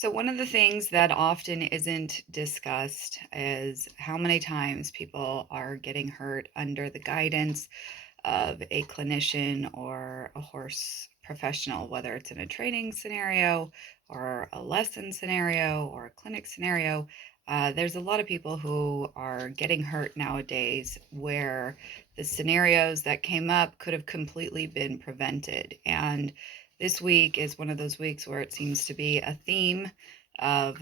So, one of the things that often isn't discussed is how many times people are getting hurt under the guidance of a clinician or a horse professional, whether it's in a training scenario or a lesson scenario or a clinic scenario. There's a lot of people who are getting hurt nowadays where the scenarios that came up could have completely been prevented. And this week is one of those weeks where it seems to be a theme of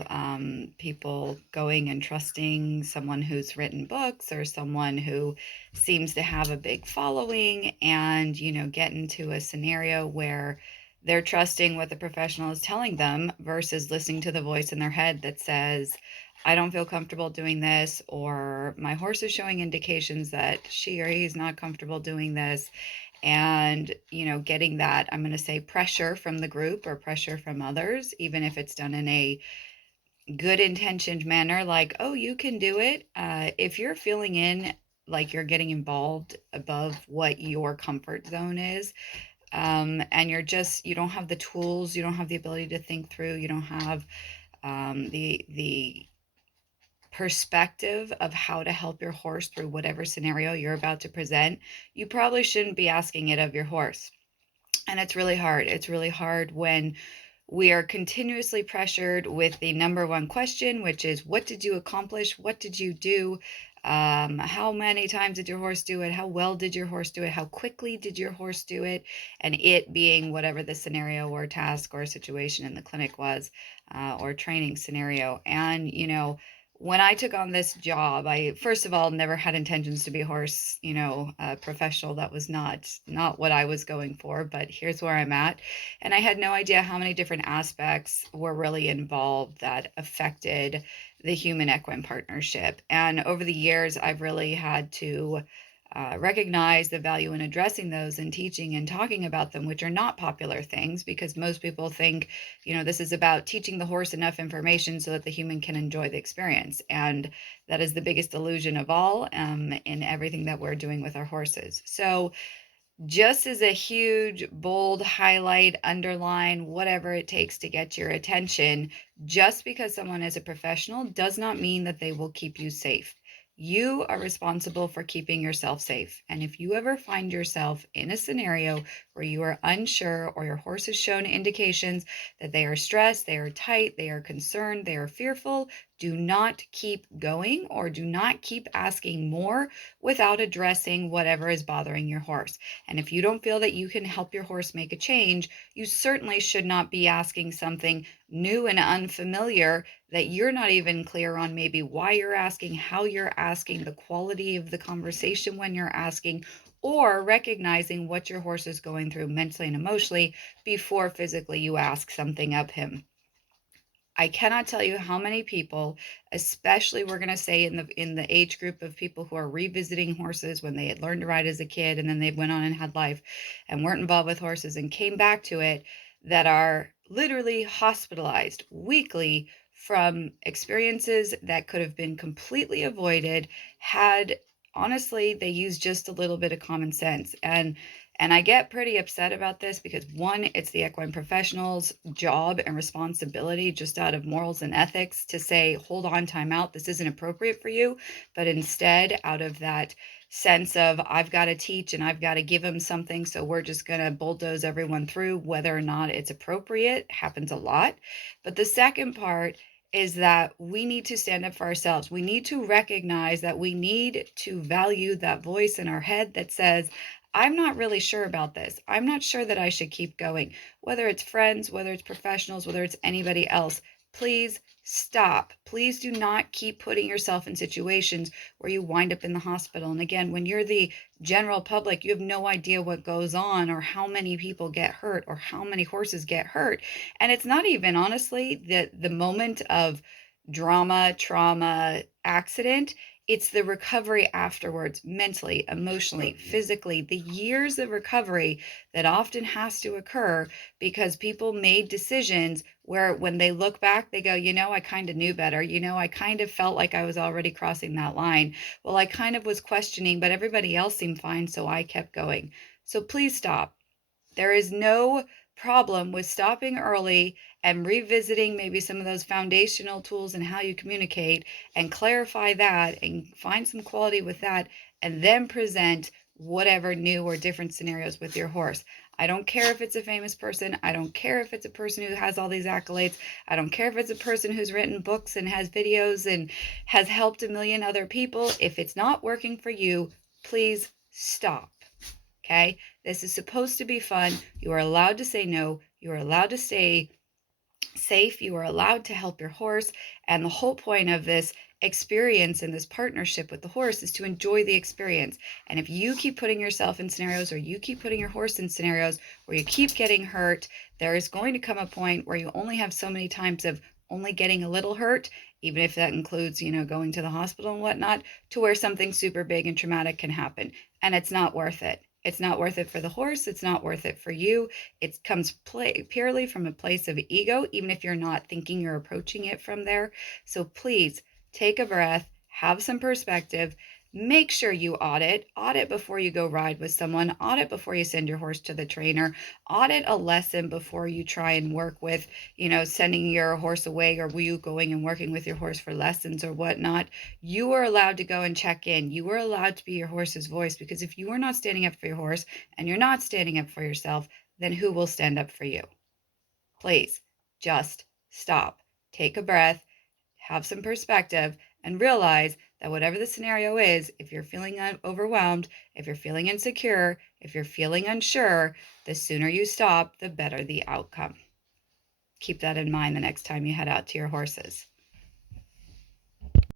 people going and trusting someone who's written books or someone who seems to have a big following and, get into a scenario where they're trusting what the professional is telling them versus listening to the voice in their head that says, I don't feel comfortable doing this, or my horse is showing indications that she or he's not comfortable doing this. And, getting that, I'm going to say pressure from the group or pressure from others, even if it's done in a good intentioned manner, like, oh, you can do it. If you're feeling in like you're getting involved above what your comfort zone is, and you don't have the tools, you don't have the ability to think through, you don't have the perspective of how to help your horse through whatever scenario you're about to present, you probably shouldn't be asking it of your horse. And it's really hard. It's really hard when we are continuously pressured with the number one question, which is, what did you accomplish? What did you do? How many times did your horse do it? How well did your horse do it? How quickly did your horse do it? And it being whatever the scenario or task or situation in the clinic was, or training scenario. And, when I took on this job, I first of all never had intentions to be a horse, professional. That was not what I was going for, but here's where I'm at. And I had no idea how many different aspects were really involved that affected the human equine partnership. And over the years, I've really had to recognize the value in addressing those and teaching and talking about them, which are not popular things because most people think, this is about teaching the horse enough information so that the human can enjoy the experience. And that is the biggest illusion of all, in everything that we're doing with our horses. So, just as a huge, bold highlight, underline, whatever it takes to get your attention, just because someone is a professional does not mean that they will keep you safe. You are responsible for keeping yourself safe. And if you ever find yourself in a scenario where you are unsure or your horse has shown indications that they are stressed, they are tight, they are concerned, they are fearful, do not keep going or do not keep asking more without addressing whatever is bothering your horse. And if you don't feel that you can help your horse make a change, you certainly should not be asking something new and unfamiliar that you're not even clear on, maybe why you're asking, how you're asking, the quality of the conversation when you're asking, or recognizing what your horse is going through mentally and emotionally before physically you ask something of him. I cannot tell you how many people, especially we're going to say in the age group of people who are revisiting horses when they had learned to ride as a kid and then they went on and had life and weren't involved with horses and came back to it, that are literally hospitalized weekly from experiences that could have been completely avoided had honestly they used just a little bit of common sense. And I get pretty upset about this because one, it's the equine professional's job and responsibility, just out of morals and ethics, to say, hold on, time out, this isn't appropriate for you. But instead, out of that sense of, I've got to teach and I've got to give them something, so we're just going to bulldoze everyone through, whether or not it's appropriate, happens a lot. But the second part is that we need to stand up for ourselves. We need to recognize that we need to value that voice in our head that says, I'm not really sure about this. I'm not sure that I should keep going. Whether it's friends, whether it's professionals, whether it's anybody else, please stop. Please do not keep putting yourself in situations where you wind up in the hospital. And again, when you're the general public, you have no idea what goes on or how many people get hurt or how many horses get hurt. And it's not even honestly the moment of drama, trauma, accident. It's the recovery afterwards, mentally, emotionally, physically, the years of recovery that often has to occur because people made decisions where when they look back, they go, I kind of knew better. I kind of felt like I was already crossing that line. Well, I kind of was questioning, but everybody else seemed fine, so I kept going. So please stop. There is no problem with stopping early and revisiting maybe some of those foundational tools and how you communicate and clarify that and find some quality with that and then present whatever new or different scenarios with your horse. I don't care if it's a famous person. I don't care if it's a person who has all these accolades. I don't care if it's a person who's written books and has videos and has helped a million other people. If it's not working for you, please stop. Okay? This is supposed to be fun. You are allowed to say no. You are allowed to stay safe. You are allowed to help your horse. And the whole point of this experience and this partnership with the horse is to enjoy the experience. And if you keep putting yourself in scenarios or you keep putting your horse in scenarios where you keep getting hurt, there is going to come a point where you only have so many times of only getting a little hurt, even if that includes, going to the hospital and whatnot, to where something super big and traumatic can happen. And it's not worth it. It's not worth it for the horse. It's not worth it for you. It comes purely from a place of ego, even if you're not thinking you're approaching it from there. So please take a breath, have some perspective. Make sure you audit before you go ride with someone, audit before you send your horse to the trainer, audit a lesson before you try and work with, sending your horse away or you going and working with your horse for lessons or whatnot. You are allowed to go and check in. You are allowed to be your horse's voice, because if you are not standing up for your horse and you're not standing up for yourself, then who will stand up for you? Please just stop, take a breath, have some perspective, and realize that whatever the scenario is, if you're feeling overwhelmed, if you're feeling insecure, if you're feeling unsure, the sooner you stop, the better the outcome. Keep that in mind the next time you head out to your horses.